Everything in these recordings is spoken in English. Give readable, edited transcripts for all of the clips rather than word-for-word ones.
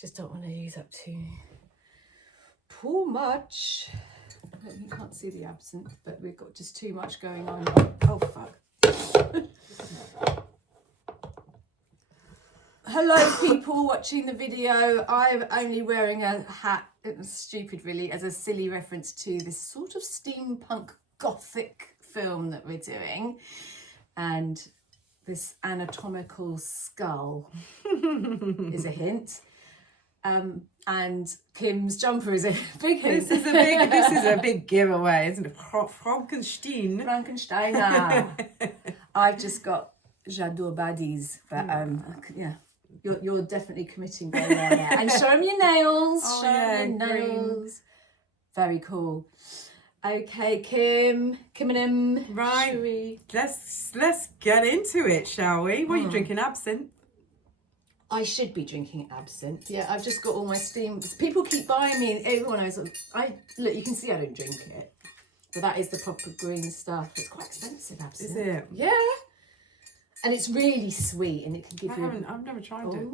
Just don't want to use up too much. You can't see the absinthe, but we've got just too much going on. Oh, fuck. Hello, people watching the video. I'm only wearing a hat. It was stupid, really, as a silly reference to this sort of steampunk gothic film that we're doing. And this anatomical skull is a hint. And Kim's jumper is a big hint. This is a big giveaway, isn't it? Frankenstein. Frankenstein. I've just got j'adore baddies, but yeah. You're definitely committing very well there. And show them your nails. Oh, show yeah, them your green. nails. Very cool. Okay, Kim and him. Right. Let's get into it, shall we? What are you drinking? Absinthe? I should be drinking absinthe. Yeah, I've just got all my steam. People keep buying me, and everyone knows. Look, you can see I don't drink it, but that is the proper green stuff. It's quite expensive, absinthe. Is it? Yeah. And it's really sweet, and it can give you. I've never tried it.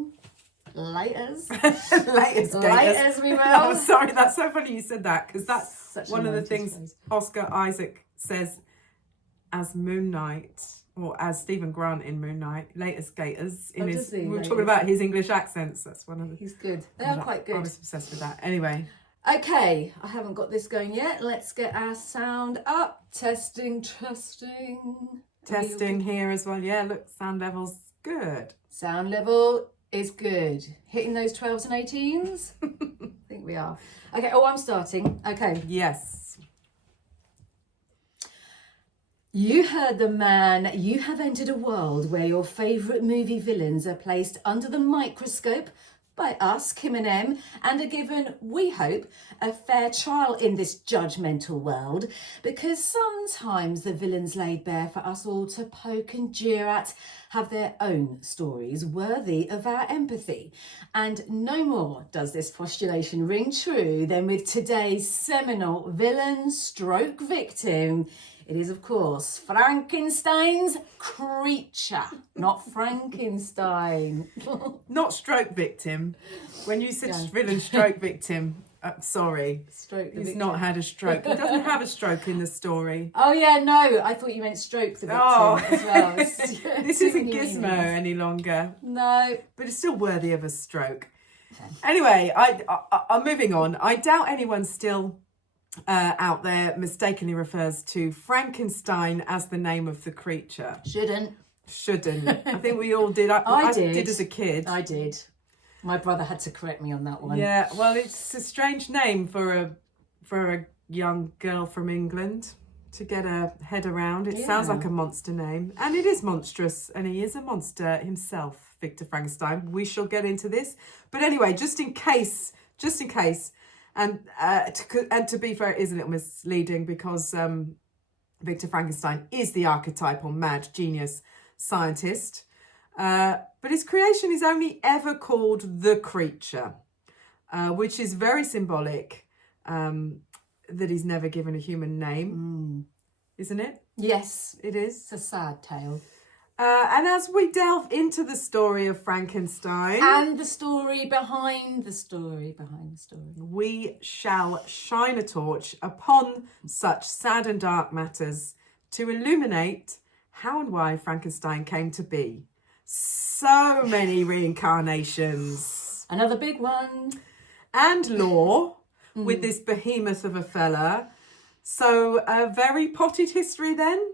Lighters. Lighters, we will. Oh, sorry, that's so funny you said that, because that's Such one a of the 90s things phrase. Oscar Isaac says as Moon Knight, or as Stephen Grant in Moon Knight, laters gators. In does he? we were Laters. talking about his English accents. That's one of the. He's good. They are quite I good. was obsessed with that. Anyway. Okay, I haven't got this going yet. Let's get our sound up. Testing. Testing here as well. Yeah, look, sound level's good. Sound level is good. Hitting those 12s and 18s? I think we are. Okay, I'm starting. Okay. Yes. You heard the man. You have entered a world where your favourite movie villains are placed under the microscope by us, Kim and M, and are given, we hope, a fair trial in this judgmental world, because sometimes the villains laid bare for us all to poke and jeer at have their own stories worthy of our empathy. And no more does this postulation ring true than with today's seminal villain stroke victim. It is, of course, Frankenstein's creature, not Frankenstein. Not stroke victim. When you said Yeah. villain stroke victim, sorry. Stroke the He's victim. not had a stroke. He doesn't have a stroke in the story. Oh, yeah, no, I thought you meant stroke the victim as well. This isn't Gizmo any longer, No. but it's still worthy of a stroke. Anyway, I'm moving on. I doubt anyone still out there mistakenly refers to Frankenstein as the name of the creature. Shouldn't. I think we all did. I did as a kid. I did. My brother had to correct me on that one. Yeah, well, it's a strange name for a young girl from England to get her head around. It sounds like a monster name, and it is monstrous, and he is a monster himself, Victor Frankenstein. We shall get into this, but anyway, just in case, and to be fair, it is a little misleading because Victor Frankenstein is the archetypal mad genius scientist. But his creation is only ever called the creature, which is very symbolic that he's never given a human name, isn't it? Yes. It is. It's a sad tale. And as we delve into the story of Frankenstein... And the story behind the story. We shall shine a torch upon such sad and dark matters to illuminate how and why Frankenstein came to be. So many reincarnations. Another big one. And lore with this behemoth of a fella. So a very potted history then.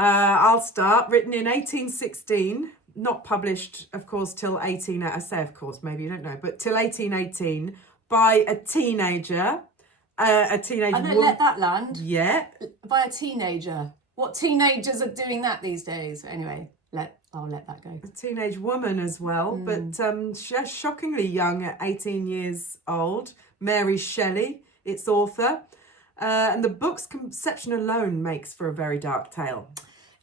I'll start. Written in 1816. Not published, of course, till 18... I say, of course, maybe you don't know. But till 1818 by a teenager. A teenage I don't woman. let that land. Yeah. By a teenager. What teenagers are doing that these days? Anyway, I'll let that go. A teenage woman as well, but shockingly young at 18 years old. Mary Shelley, its author. And the book's conception alone makes for a very dark tale.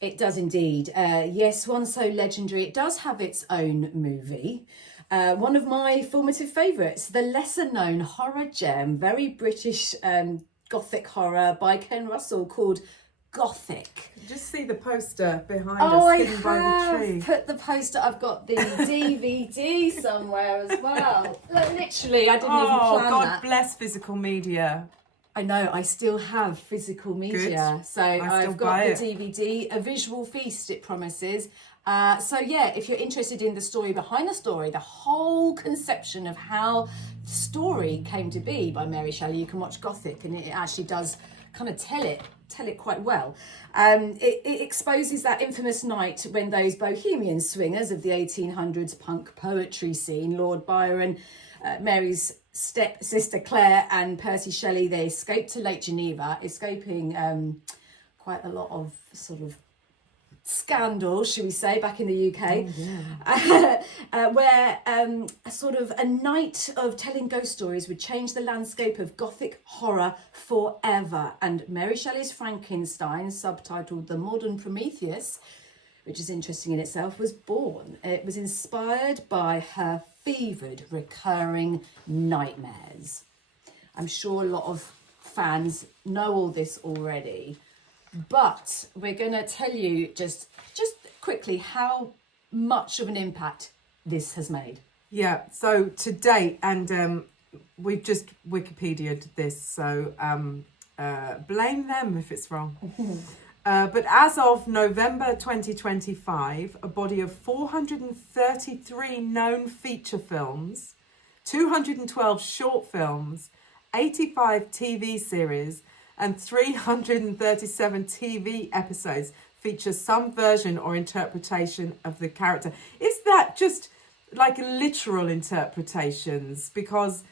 It does indeed. Yes, one so legendary. It does have its own movie. One of my formative favourites, the lesser-known horror gem, very British gothic horror by Ken Russell called gothic. Just see the poster behind Oh, us, hidden by the tree. Put the poster. I've got the DVD somewhere as well. Like, literally, I didn't even plan God that. bless physical media. I know, I still have physical media. Good. So got I've got the it. DVD, a visual feast, it promises. So yeah, if you're interested in the story behind the story, the whole conception of how the story came to be by Mary Shelley, you can watch Gothic, and it actually does kind of tell it quite well. It exposes that infamous night when those bohemian swingers of the 1800s punk poetry scene, Lord Byron, Mary's step-sister Claire and Percy Shelley, they escaped to Lake Geneva, escaping quite a lot of sort of scandal, should we say, back in the UK, where a sort of a night of telling ghost stories would change the landscape of Gothic horror forever. And Mary Shelley's Frankenstein, subtitled The Modern Prometheus, which is interesting in itself, was born. It was inspired by her fevered recurring nightmares. I'm sure a lot of fans know all this already, but we're going to tell you just quickly how much of an impact this has made. Yeah, so to date, and we've just Wikipedia'd this, so blame them if it's wrong. But as of November 2025, a body of 433 known feature films, 212 short films, 85 TV series, and 337 TV episodes feature some version or interpretation of the character. Is that just like literal interpretations? Because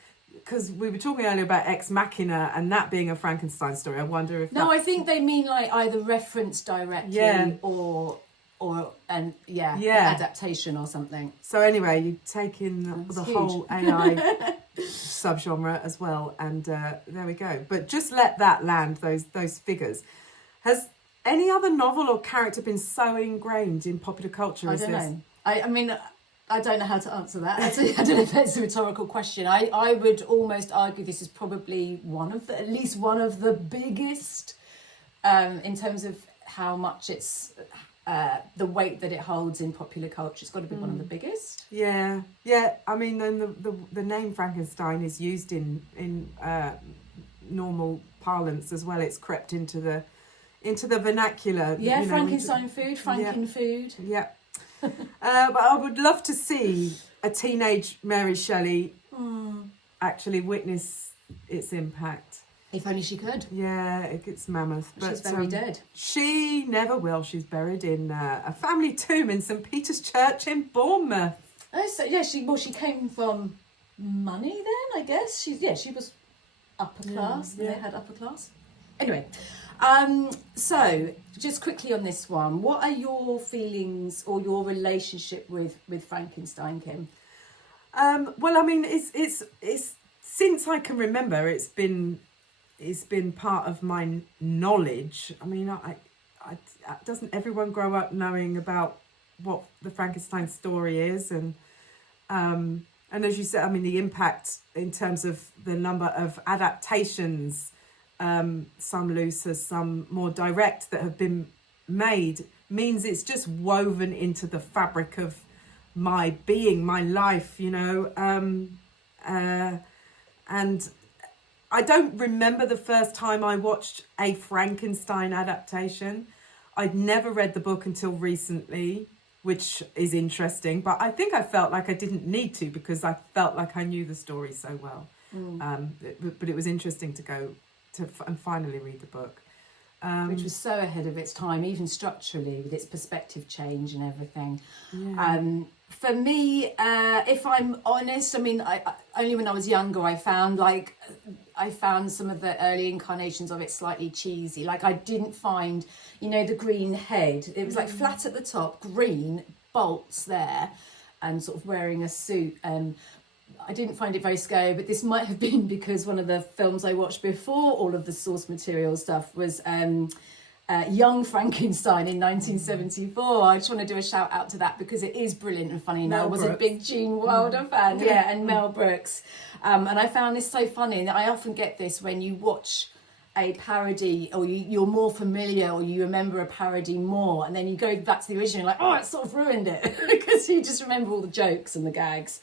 we were talking earlier about Ex Machina and that being a Frankenstein story. I wonder if I think they mean like either reference directly or adaptation or something. So anyway, you take in the whole AI subgenre as well, and there we go. But just let that land, those figures. Has any other novel or character been so ingrained in popular culture as this? I don't know. I mean, I don't know how to answer that. I don't know if it's a rhetorical question. I would almost argue this is probably at least one of the biggest in terms of how much it's the weight that it holds in popular culture. It's got to be one of the biggest. Yeah. I mean, then the name Frankenstein is used in normal parlance as well. It's crept into the vernacular. Yeah, Frankenstein food, Franken food. Yeah. But I would love to see a teenage Mary Shelley actually witness its impact. If only she could. Yeah, it's mammoth. But she's very dead. She never will. She's buried in a family tomb in St Peter's Church in Bournemouth. Oh, so yeah, she came from money then, I guess. She was upper class. Yeah. They had upper class. Anyway, so just quickly on this one, what are your feelings or your relationship with Frankenstein, Kim? Well, I mean, it's since I can remember, it's been part of my knowledge. I mean, I doesn't everyone grow up knowing about what the Frankenstein story is, and as you said, I mean, the impact in terms of the number of adaptations, some looser, some more direct, that have been made, means it's just woven into the fabric of my being, my life, you know. And I don't remember the first time I watched a Frankenstein adaptation. I'd never read the book until recently, which is interesting, but I think I felt like I didn't need to, because I felt like I knew the story so well. But it was interesting to go to and finally read the book. Which was so ahead of its time, even structurally, with its perspective change and everything. Yeah. For me, if I'm honest, I mean, I only when I was younger, I found some of the early incarnations of it slightly cheesy. Like, I didn't find, the green head. It was like flat at the top, green, bolts there, and sort of wearing a suit. I didn't find it very scary, but this might have been because one of the films I watched before all of the source material stuff was Young Frankenstein in 1974. I just want to do a shout out to that because it is brilliant and funny. I was a big Gene Wilder fan, and Mel Brooks. And I found this so funny, and I often get this when you watch a parody, or you're more familiar, or you remember a parody more, and then you go back to the original, like, oh, it sort of ruined it because you just remember all the jokes and the gags.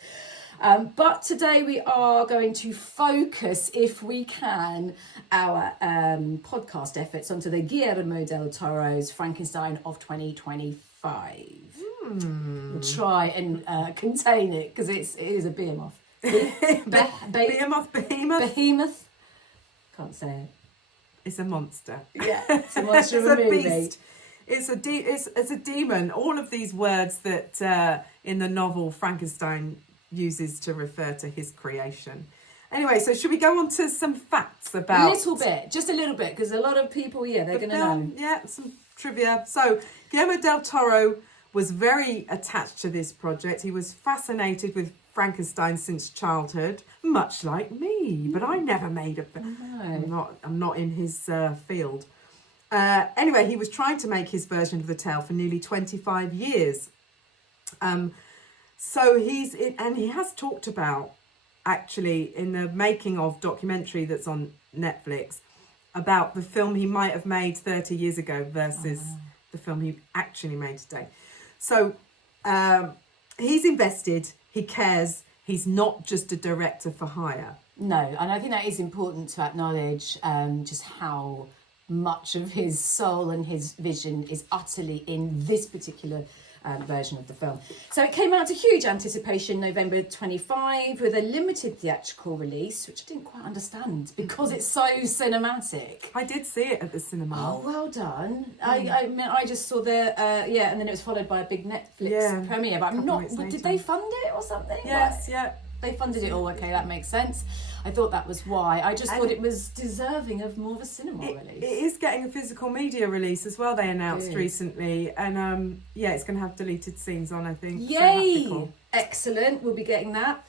But today we are going to focus, if we can, our podcast efforts onto the Guillermo del Toro's Frankenstein of 2025. We'll try and contain it because it is a behemoth. Behemoth. Can't say it. It's a monster. Yeah, it's a monster It's of a a movie. beast. It's a demon. All of these words that in the novel Frankenstein uses to refer to his creation. Anyway, so should we go on to some facts about... Just a little bit, because a lot of people, they're going to know. Yeah, some trivia. So, Guillermo del Toro was very attached to this project. He was fascinated with Frankenstein since childhood, much like me, but I never made a film. I'm not in his field. Anyway, he was trying to make his version of the tale for nearly 25 years. So he has talked about, actually, in the making of documentary that's on Netflix, about the film he might have made 30 years ago versus the film he actually made today. So he's invested, he cares, he's not just a director for hire. No, and I think that is important to acknowledge just how much of his soul and his vision is utterly in this particular version of the film. So it came out to huge anticipation November 25 with a limited theatrical release, which I didn't quite understand because it's so cinematic. I did see it at the cinema. Oh, well done. I just saw the and then it was followed by a big Netflix premiere, but I'm not, did they fund it or something? Yes, They funded it all. Okay, that makes sense. I thought that was why. I just thought it was deserving of more of a cinema release. It is getting a physical media release as well, they announced recently. And it's going to have deleted scenes on, I think. Yay! So cool. Excellent. We'll be getting that.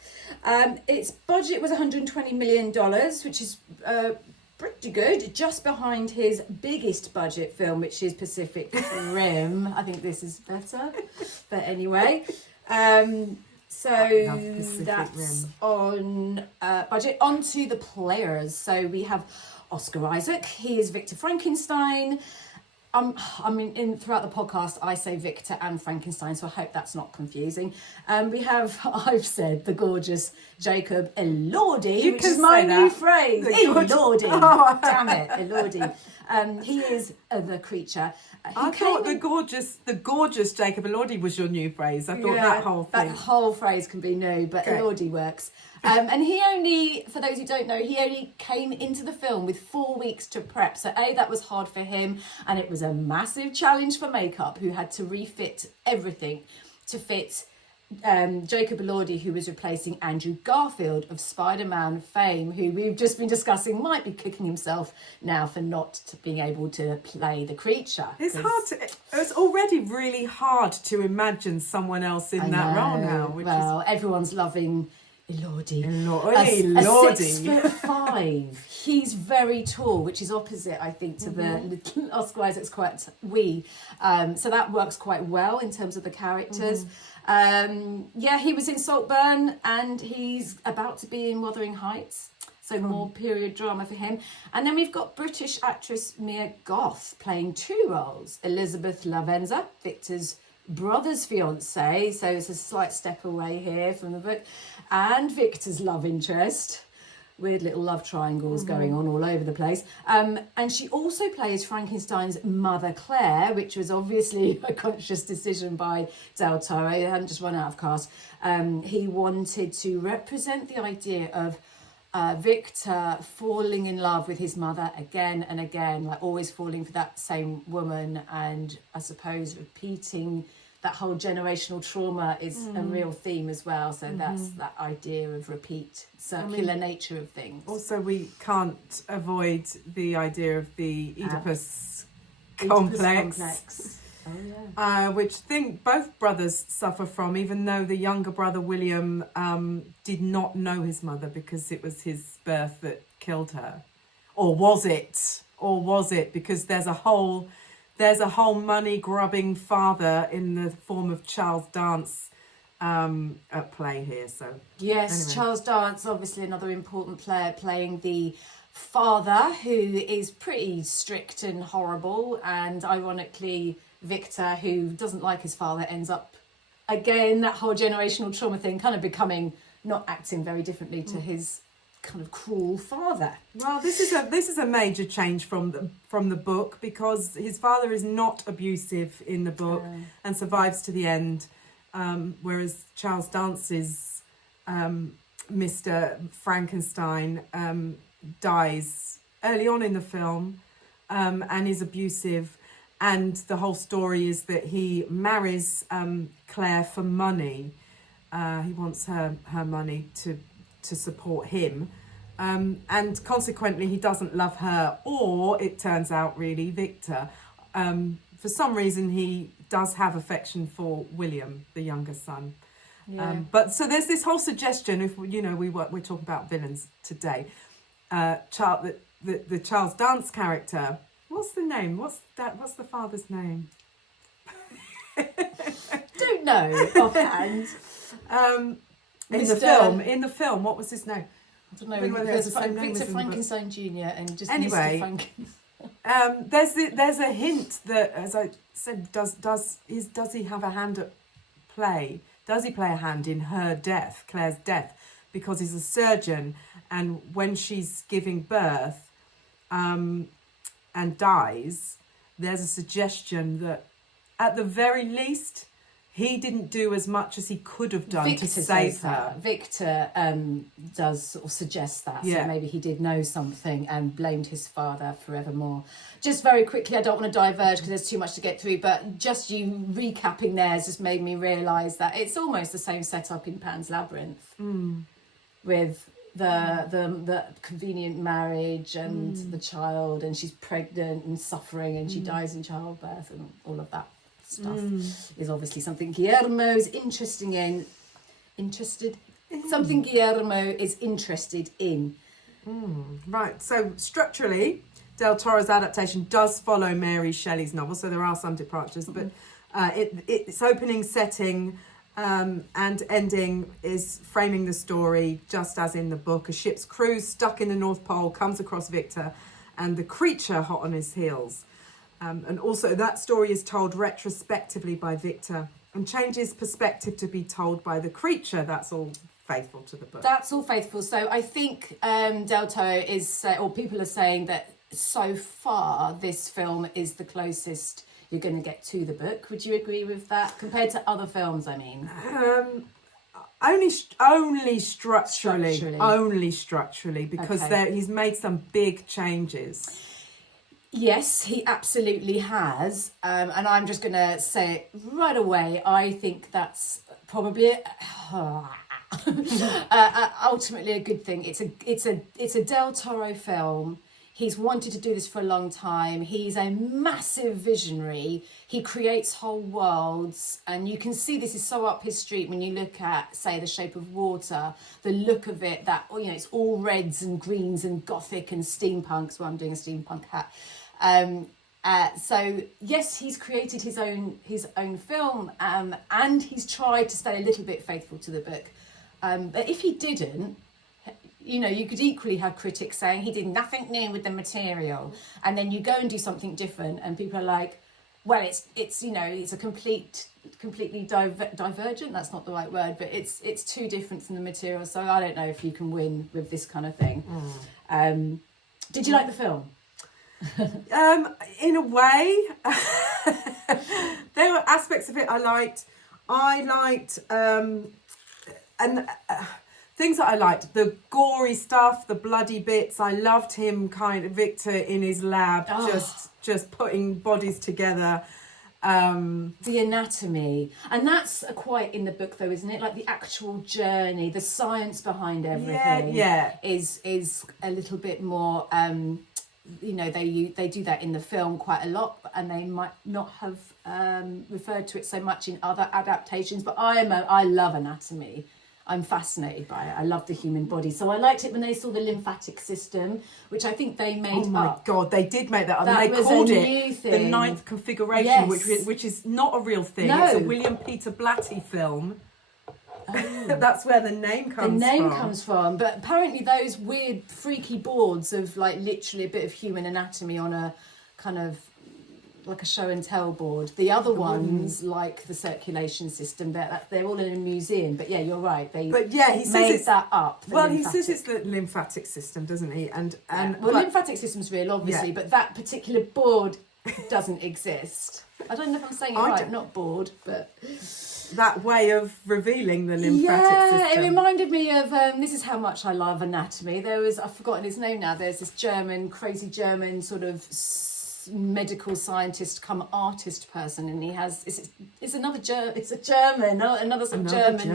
Its budget was $120 million, which is pretty good. Just behind his biggest budget film, which is Pacific Rim. I think this is better. But anyway... So that's on budget. On to the players. So we have Oscar Isaac. He is Victor Frankenstein. Throughout the podcast, I say Victor and Frankenstein, so I hope that's not confusing. We have, I've said, the gorgeous Jacob Elordi, which is my new phrase. Elordi. Oh. Damn it, Elordi. He is the creature. I thought the gorgeous Jacob Elordi was your new phrase. I thought that whole thing. That whole phrase can be new, but Elordi works. And he only, for those who don't know, he only came into the film with 4 weeks to prep. So that was hard for him, and it was a massive challenge for makeup, who had to refit everything to fit Jacob Elordi, who was replacing Andrew Garfield of Spider-Man fame, who we've just been discussing might be kicking himself now for not being able to play the creature. It's already really hard to imagine someone else in that role now. Everyone's loving Elordi. Elordi. 6'5". He's very tall, which is opposite, I think, to the Oscar Isaac's quite wee. So that works quite well in terms of the characters. He was in Saltburn, and he's about to be in Wuthering Heights. So more period drama for him. And then we've got British actress Mia Goth playing two roles. Elizabeth Lavenza, Victor's brother's fiancée, so it's a slight step away here from the book, and Victor's love interest. Weird little love triangles going on all over the place. And she also plays Frankenstein's mother, Claire, which was obviously a conscious decision by Del Toro. He hadn't just run out of cast. He wanted to represent the idea of Victor falling in love with his mother again and again, like always falling for that same woman, and I suppose repeating that whole generational trauma is a real theme as well. So that's that idea of repeat, circular nature of things. Also, we can't avoid the idea of the Oedipus complex. Which I think both brothers suffer from, even though the younger brother William did not know his mother because it was his birth that killed her. Or was it? Because there's a whole money grubbing father in the form of Charles Dance at play here. So yes, anyway. Charles Dance, obviously another important player, playing the father who is pretty strict and horrible, and ironically Victor, who doesn't like his father, ends up, again, that whole generational trauma thing, kind of becoming, not acting very differently to his kind of cruel father. Well, this is a major change from the book, because his father is not abusive in the book and survives to the end, whereas Charles Dance's Mr. Frankenstein dies early on in the film and is abusive. And the whole story is that he marries Claire for money. He wants her money to support him. And consequently, he doesn't love her, or it turns out really Victor. For some reason, he does have affection for William, the younger son. Yeah. But so there's this whole suggestion, if we're talking about villains today. The Charles Dance character. What's the name? What's the father's name? Don't know offhand. In the film, what was his name? I don't know. I don't know whether it's the same name Victor as in the book. Frankenstein Jr. and just Anyway, Mr. Frankenstein. there's a hint that, as I said, does he have a hand at play? Does he play a hand in her death, Claire's death? Because he's a surgeon, and when she's giving birth and dies, there's a suggestion that at the very least he didn't do as much as he could have done to save her. Victor does sort of suggest that, Yeah. so maybe he did know something and blamed his father forevermore. Just very quickly, I don't want to diverge because there's too much to get through, but just you recapping there has just made me realise that it's almost the same setup in Pan's Labyrinth with the convenient marriage and the child, and she's pregnant and suffering and she dies in childbirth, and all of that stuff is obviously something Guillermo is interested in. Right, so structurally, Del Toro's adaptation does follow Mary Shelley's novel, so there are some departures, but its opening setting and ending is framing the story just as in the book. A ship's crew stuck in the North Pole comes across Victor and the creature hot on his heels. And also that story is told retrospectively by Victor and changes perspective to be told by the creature. That's all faithful to the book. That's all faithful. So I think Del Toro is, or people are saying that so far this film is the closest you're going to get to the book. Would you agree with that? Compared to other films, I mean. Only structurally. Only structurally, because he's made some big changes. Yes, he absolutely has. And I'm just going to say it right away. I think that's probably ultimately a good thing. It's a Del Toro film. He's wanted to do this for a long time. He's a massive visionary. He creates whole worlds. And you can see this is so up his street when you look at, say, The Shape of Water. The look of it, that, you know, it's all reds and greens and gothic and steampunk. So I'm doing a steampunk hat. So yes, he's created his own film, and he's tried to stay a little bit faithful to the book. But if he didn't, you know, you could equally have critics saying he did nothing new with the material, and then you go and do something different, and people are like, well, it's you know, it's a completely divergent. That's not the right word, but it's too different from the material. So I don't know if you can win with this kind of thing. Did you like the film? In a way, there were aspects of it I liked. Things that I liked, the gory stuff, the bloody bits. I loved him, Victor in his lab, just putting bodies together. The anatomy, and that's quite in the book though, isn't it? Like the actual journey, the science behind everything is a little bit more, you know, they do that in the film quite a lot, and they might not have referred to it so much in other adaptations, but I love anatomy. I'm fascinated by it. I love the human body. So I liked it when they saw the lymphatic system, which I think they made up. Oh my God, they did make that up. That and they called it thing. The Ninth Configuration, Yes. which is not a real thing. No. It's a William Peter Blatty film. That's where the name comes from. The name comes from. But apparently those weird, freaky boards of like literally a bit of human anatomy on a kind of like a show and tell board. The other ones, like the circulation system, they're all in a museum. But yeah, you're right. He made that up. He says it's the lymphatic system, doesn't he? And lymphatic system's real, obviously, but that particular board doesn't exist. I don't know if I'm saying it right. Not board, but that way of revealing the lymphatic system. Yeah, it reminded me of this is how much I love anatomy. I've forgotten his name now. There's this crazy German sort of medical scientist come artist person, and he has it's another German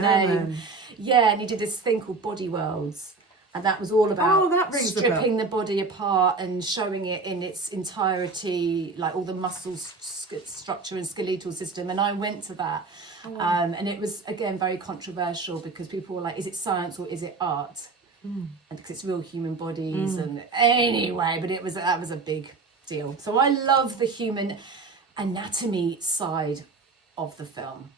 name. Yeah, and he did this thing called Body Worlds, and that was all about stripping the body apart and showing it in its entirety, like all the muscles, structure and skeletal system. And I went to that, and it was again very controversial because people were like, is it science or is it art? And because it's real human bodies. And anyway, but that was a big deal. So I love the human anatomy side of the film.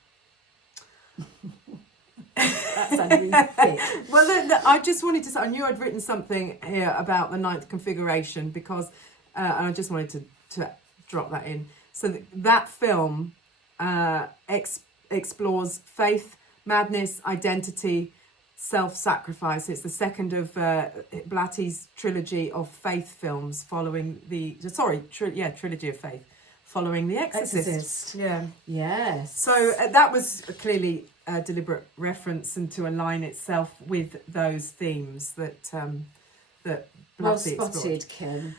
That sounds really thick. Well, I just wanted to say, I knew I'd written something here about the ninth configuration because, and I just wanted to drop that in. So that film explores faith, madness, identity, self-sacrifice. It's the second of Blatty's trilogy of faith films following trilogy of faith following The Exorcist. Yeah. Yes. So that was clearly a deliberate reference and to align itself with those themes that Blatty explored. Kim.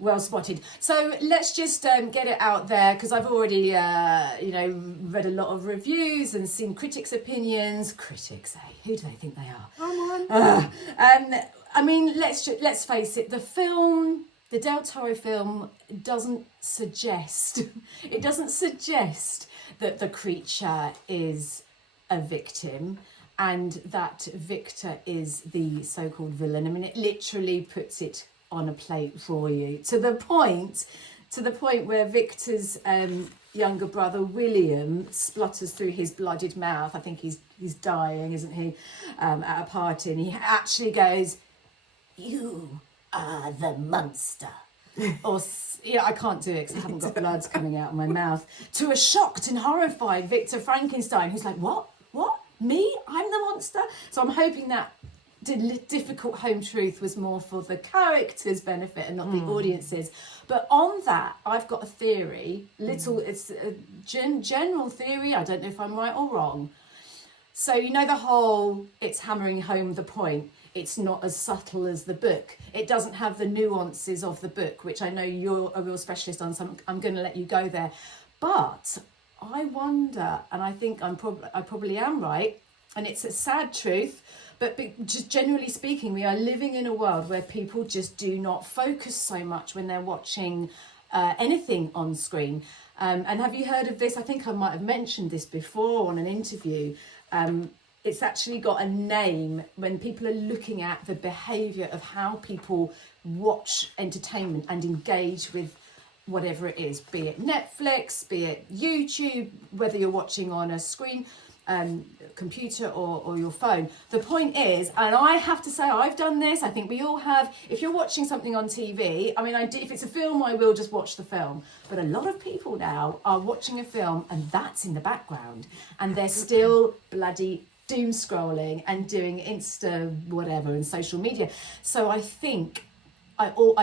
Well spotted. So let's just get it out there, because I've already, read a lot of reviews and seen critics' opinions. Critics, eh? Who do they think they are? Come on. I mean, let's face it. The Del Toro film doesn't suggest. It doesn't suggest that the creature is a victim and that Victor is the so-called villain. I mean, it literally puts it on a plate for you to the point where Victor's younger brother William splutters through his blooded mouth. I think he's dying, isn't he, at a party, and he actually goes, "You are the monster." Or I can't do it because I haven't got bloods coming out of my mouth. To a shocked and horrified Victor Frankenstein, who's like, what me, I'm the monster. So I'm hoping that difficult home truth was more for the character's benefit and not the audience's. But on that, I've got a theory. It's a general theory. I don't know if I'm right or wrong. So the whole, it's hammering home the point. It's not as subtle as the book. It doesn't have the nuances of the book, which I know you're a real specialist on, so I'm going to let you go there. But I wonder, and I think I probably am right, and it's a sad truth, but just generally speaking, we are living in a world where people just do not focus so much when they're watching anything on screen. And have you heard of this? I think I might have mentioned this before on an interview. It's actually got a name when people are looking at the behaviour of how people watch entertainment and engage with whatever it is, be it Netflix, be it YouTube, whether you're watching on a screen, computer or your phone. The point is, and I have to say I've done this, I think we all have, if you're watching something on TV, I mean, if it's a film, I will just watch the film. But a lot of people now are watching a film and that's in the background and they're still bloody doom scrolling and doing Insta whatever and social media. So I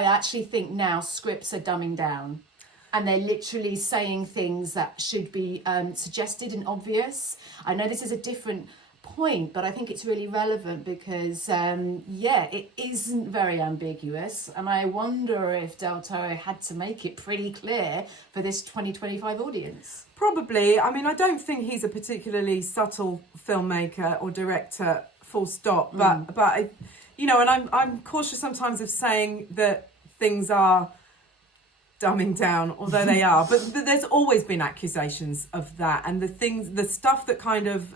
actually think now scripts are dumbing down and they're literally saying things that should be suggested and obvious. I know this is a different point, but I think it's really relevant because it isn't very ambiguous, and I wonder if Del Toro had to make it pretty clear for this 2025 audience. Probably. I mean, I don't think he's a particularly subtle filmmaker or director, full stop. But and I'm cautious sometimes of saying that things are dumbing down, although they are. But there's always been accusations of that, and the stuff that kind of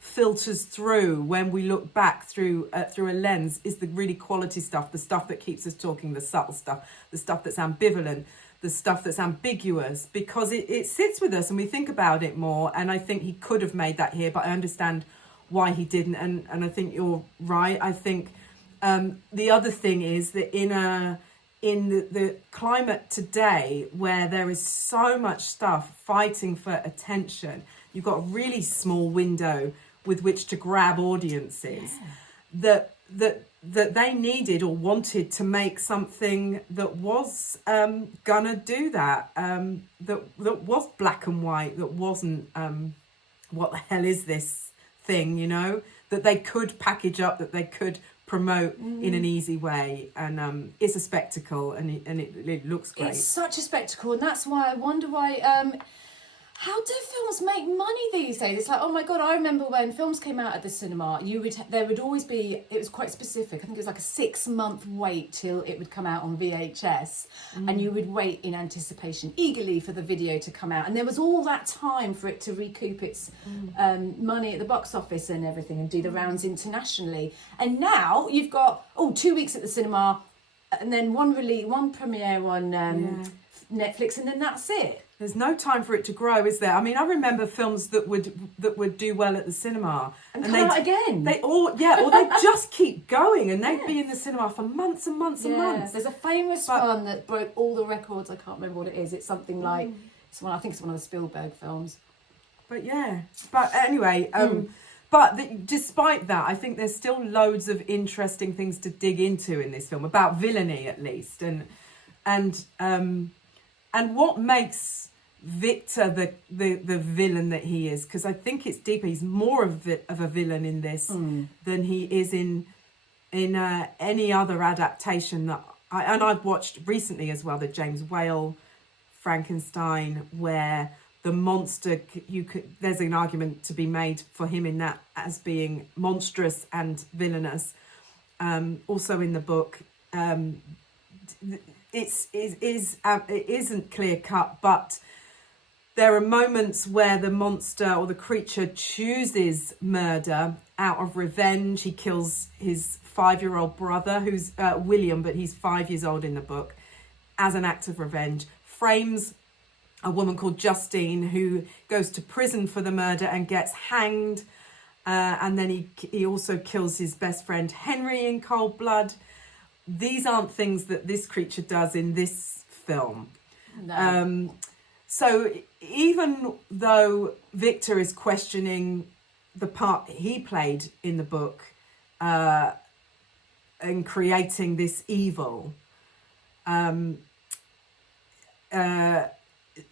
filters through when we look back through a lens is the really quality stuff, the stuff that keeps us talking, the subtle stuff, the stuff that's ambivalent, the stuff that's ambiguous, because it sits with us and we think about it more. And I think he could have made that here, but I understand why he didn't. And I think you're right. I think the other thing is that in the climate today, where there is so much stuff fighting for attention, you've got a really small window with which to grab audiences, that they needed or wanted to make something that was gonna do that, that was black and white, that wasn't what the hell is this thing, you know, that they could package up, that they could promote in an easy way, and it's a spectacle, and it looks great. It's such a spectacle, and that's why I wonder why how do films make money these days? It's like, oh my god, I remember when films came out at the cinema, there would always be, it was quite specific, I think it was like a 6-month wait till it would come out on VHS, and you would wait in anticipation eagerly for the video to come out, and there was all that time for it to recoup its money at the box office and everything, and do the rounds internationally. And now you've got 2 weeks at the cinema, and then one premiere on Netflix, and then that's it. There's no time for it to grow, is there? I mean, I remember films that would do well at the cinema, and come out again. Or they just keep going, and they'd be in the cinema for months and months and months. There's a famous one that broke all the records. I can't remember what it is. It's something like I think it's one of the Spielberg films. But anyway, despite that, I think there's still loads of interesting things to dig into in this film about villainy, at least, and what makes Victor the villain that he is, because I think it's deeper. He's more of a villain in this than he is in any other adaptation that I've watched recently as well, the James Whale Frankenstein, where the monster, there's an argument to be made for him in that as being monstrous and villainous. Also in the book, it isn't clear cut, but there are moments where the monster or the creature chooses murder out of revenge. He kills his 5-year-old brother, who's William, but he's 5 years old in the book, as an act of revenge. Frames a woman called Justine, who goes to prison for the murder and gets hanged. And then he also kills his best friend Henry in cold blood. These aren't things that this creature does in this film. No. So even though Victor is questioning the part he played in the book in creating this evil,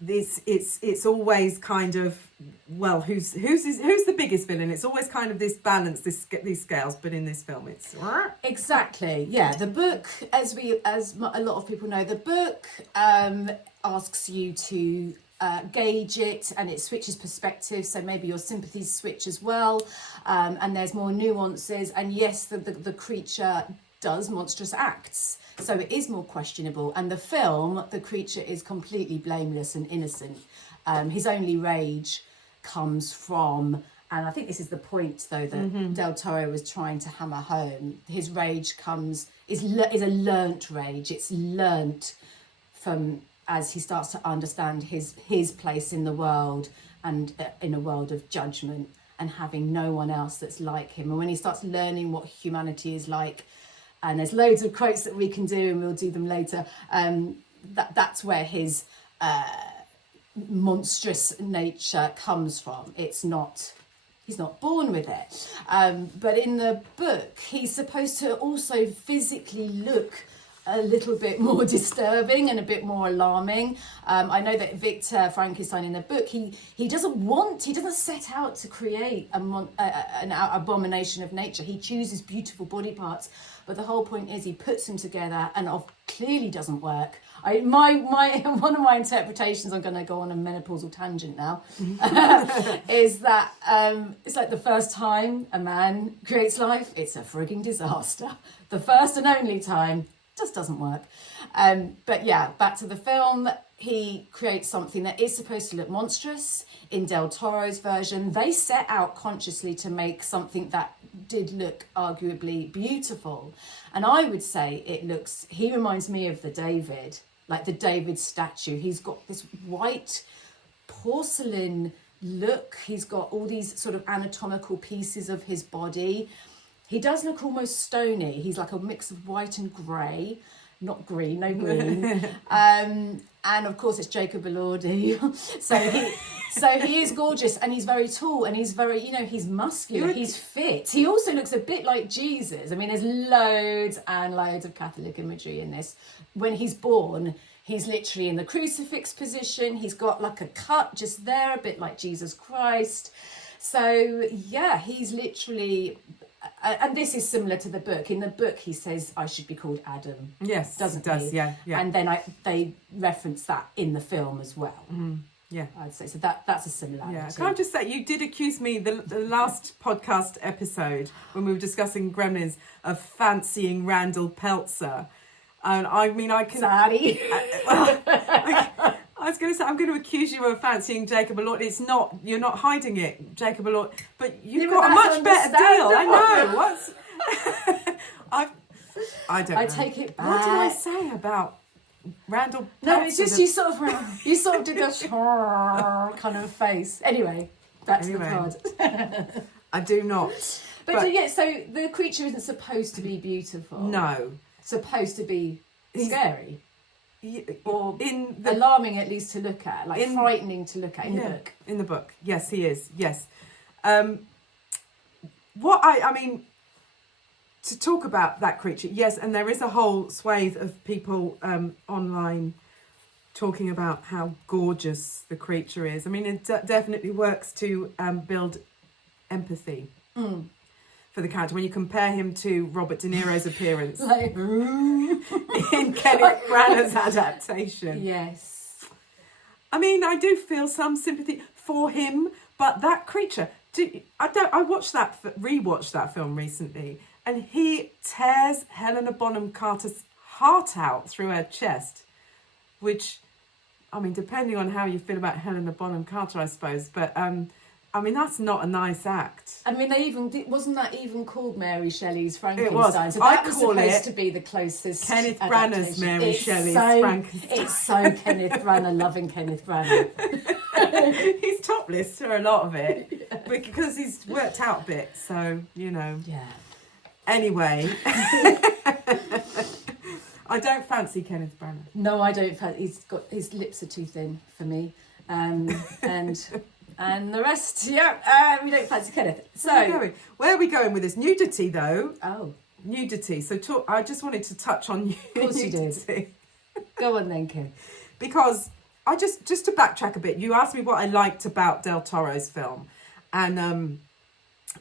it's always kind of, well, who's the biggest villain? It's always kind of this balance, these scales, but in this film it's exactly, yeah. The book, as a lot of people know, the book asks you to gauge it, and it switches perspectives, so maybe your sympathies switch as well, and there's more nuances, and yes, the creature does monstrous acts, so it is more questionable. And the film, the creature is completely blameless and innocent. His only rage comes from, and I think this is the point though that Del Toro was trying to hammer home, his rage is a learnt rage. It's learnt from as he starts to understand his place in the world, and in a world of judgment, and having no one else that's like him. And when he starts learning what humanity is like, and there's loads of quotes that we can do, and we'll do them later, that's where his monstrous nature comes from. He's not born with it. But in the book, he's supposed to also physically look a little bit more disturbing and a bit more alarming. I know that Victor Frankenstein in the book, he doesn't set out to create an abomination of nature. He chooses beautiful body parts, but the whole point is he puts them together, and clearly doesn't work. One of my interpretations, I'm going to go on a menopausal tangent now, is that it's like the first time a man creates life, it's a frigging disaster. The first and only time just doesn't work. But yeah, back to the film. He creates something that is supposed to look monstrous. In Del Toro's version, they set out consciously to make something that did look arguably beautiful. And I would say he reminds me of the David statue. He's got this white porcelain look. He's got all these sort of anatomical pieces of his body. He does look almost stony. He's like a mix of white and grey, not green, no green. And of course it's Jacob Elordi. so he is gorgeous, and he's very tall, and he's very, he's muscular, he's fit. He also looks a bit like Jesus. I mean, there's loads and loads of Catholic imagery in this. When he's born, he's literally in the crucifix position. He's got like a cut just there, a bit like Jesus Christ. So yeah, he's literally... and this is similar to the book. In the book, he says, I should be called Adam. Yes, doesn't he does, he? yeah. And then they reference that in the film as well. Yeah. I'd say. So that's a similarity. Yeah. Can I just say, you did accuse me the last podcast episode when we were discussing Gremlins of fancying Randall Peltzer. And I mean, I can... Sorry. I was going to say, I'm going to accuse you of fancying Jacob Elordi. It's not, you're not hiding it, Jacob Elordi. But you've got a much better deal. I know. What's... I don't know. I take it back. What did I say about Randall Peltzer? No, it's just you sort of did a kind of face. Anyway, back to the card. I do not. But yeah, so the creature isn't supposed to be beautiful. No. Supposed to be scary. Or in the, alarming, at least to look at, like frightening to look at in the book. In the book, yes, he is. Yes. What I mean, to talk about that creature, yes, and there is a whole swathe of people online talking about how gorgeous the creature is. I mean, it definitely works to build empathy. For the character when you compare him to Robert De Niro's appearance in Kenneth Branagh's adaptation. Yes. I mean, I do feel some sympathy for him, but that creature. I rewatched that film recently, and he tears Helena Bonham Carter's heart out through her chest, which, I mean, depending on how you feel about Helena Bonham Carter, I suppose, but I mean, that's not a nice act. I mean, wasn't that even called Mary Shelley's Frankenstein? It was. So that was supposed to be the closest. Kenneth Branagh's Mary Shelley's Frankenstein. It's so Kenneth Branagh, loving Kenneth Branagh. He's topless for a lot of it, because he's worked out a bit. So Yeah. Anyway, I don't fancy Kenneth Branagh. No, I don't. His lips are too thin for me, and. And the rest, we don't fancy Kenneth. So where are we going with this? Nudity, though. Oh. Nudity. So I just wanted to touch on Of course you did. Go on then, Kim. Because I just to backtrack a bit, you asked me what I liked about Del Toro's film. And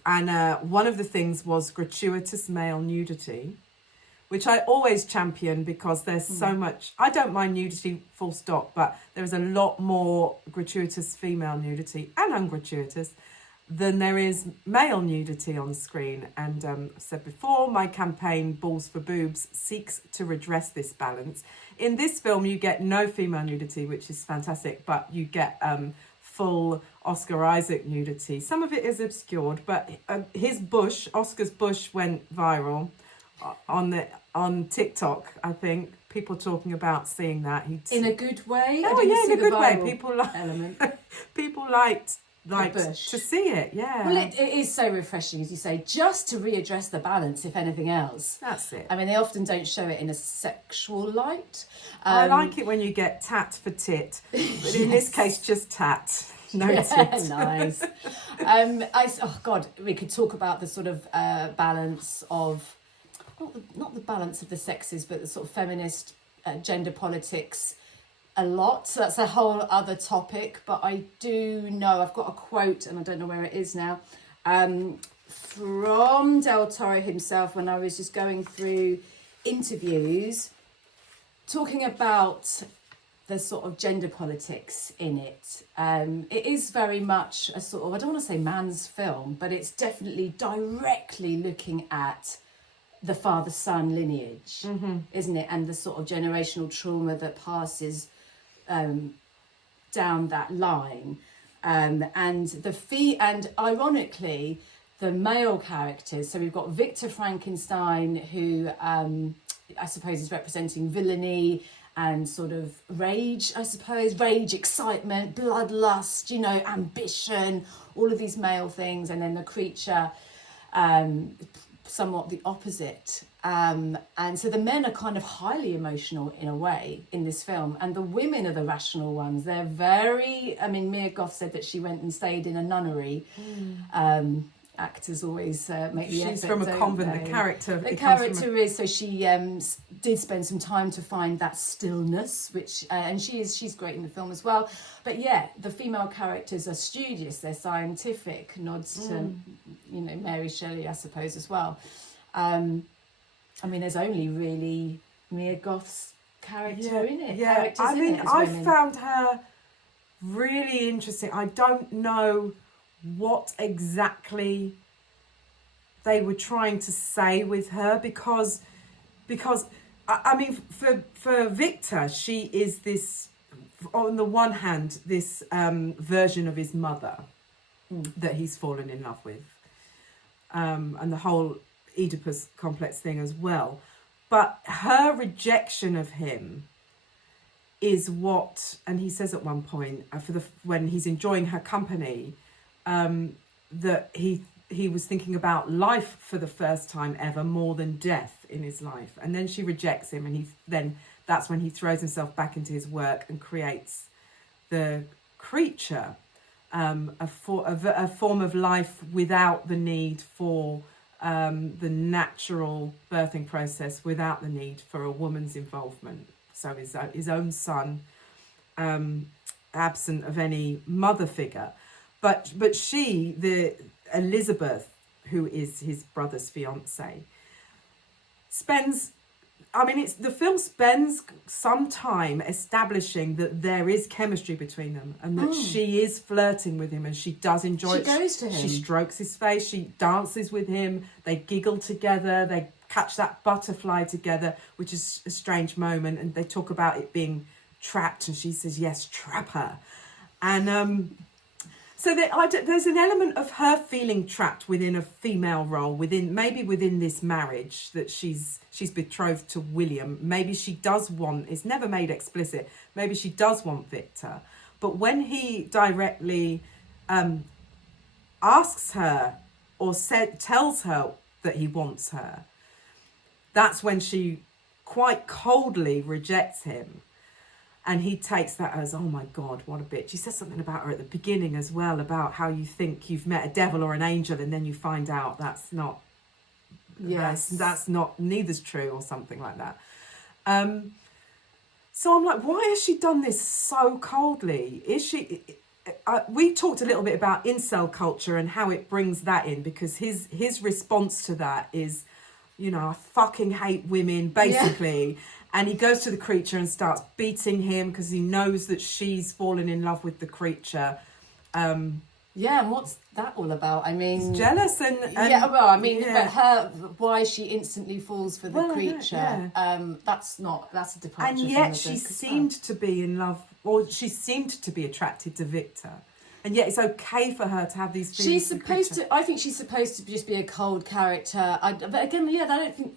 one of the things was gratuitous male nudity, which I always champion because there's so much... I don't mind nudity, full stop, but there is a lot more gratuitous female nudity and ungratuitous than there is male nudity on screen. And I've said before, my campaign, Balls for Boobs, seeks to redress this balance. In this film, you get no female nudity, which is fantastic, but you get full Oscar Isaac nudity. Some of it is obscured, but Oscar's bush went viral on TikTok. I think people talking about seeing that in a good way. Oh yeah, in a good way. People liked to see it. Yeah. Well, it is so refreshing, as you say, just to readdress the balance. If anything else, that's it. I mean, they often don't show it in a sexual light. I like it when you get tat for tit, but in this case, just tat. No tit. Nice. We could talk about the sort of balance of. Not the balance of the sexes, but the sort of feminist gender politics a lot. So that's a whole other topic. But I do know, I've got a quote, and I don't know where it is now, from Del Toro himself when I was just going through interviews, talking about the sort of gender politics in it. It is very much a sort of, I don't want to say man's film, but it's definitely directly looking at the father-son lineage, isn't it? And the sort of generational trauma that passes down that line. And ironically, the male characters, so we've got Victor Frankenstein, who I suppose is representing Villainy, and sort of rage, I suppose, rage, excitement, bloodlust, you know, ambition, all of these male things. And then the creature, somewhat the opposite. And so the men are kind of highly emotional in a way in this film, and the women are the rational ones. They're very, I mean, Mia Goth said that she went and stayed in a nunnery. Actors always make the effort. She's from a convent. They? The character. The character is, so she did spend some time to find that stillness, which and she's great in the film as well. But yeah, the female characters are studious. They're scientific. Nods to, you know, Mary Shelley, I suppose, as well. I mean, there's only really Mia Goth's character in it. Yeah, I mean, I found her really interesting. I don't know what exactly they were trying to say with her, because I mean, for Victor, she is this, on the one hand, this version of his mother that he's fallen in love with, and the whole Oedipus complex thing as well. But her rejection of him is what, and he says at one point, when he's enjoying her company, that he was thinking about life for the first time ever more than death in his life. And then she rejects him, and that's when he throws himself back into his work and creates the creature, a form of life without the need for the natural birthing process, without the need for a woman's involvement. So his own son, absent of any mother figure. But she, the Elizabeth, who is his brother's fiancée, the film spends some time establishing that there is chemistry between them, and that she is flirting with him, and she does enjoy it. She goes to him. She strokes his face, she dances with him, they giggle together, they catch that butterfly together, which is a strange moment, and they talk about it being trapped, and she says, yes, trap her. And so there's an element of her feeling trapped within a female role, within this marriage that she's betrothed to William. Maybe she does want, it's never made explicit, maybe she does want Victor. But when he directly asks her or tells her that he wants her, that's when she quite coldly rejects him. And he takes that as, oh my God, what a bitch. He says something about her at the beginning as well, about how you think you've met a devil or an angel, and then you find out that's not, that's not, neither's true, or something like that. So I'm like, why has she done this so coldly? We talked a little bit about incel culture and how it brings that in, because his response to that is, you know, I fucking hate women, basically. Yeah. And he goes to the creature and starts beating him because he knows that she's fallen in love with the creature. And what's that all about? I mean, he's jealous and but why she instantly falls for the creature. That's a departure. And yet she seemed to be in love, or she seemed to be attracted to Victor. And yet it's okay for her to have these feelings. I think she's supposed to just be a cold character. But again, I don't think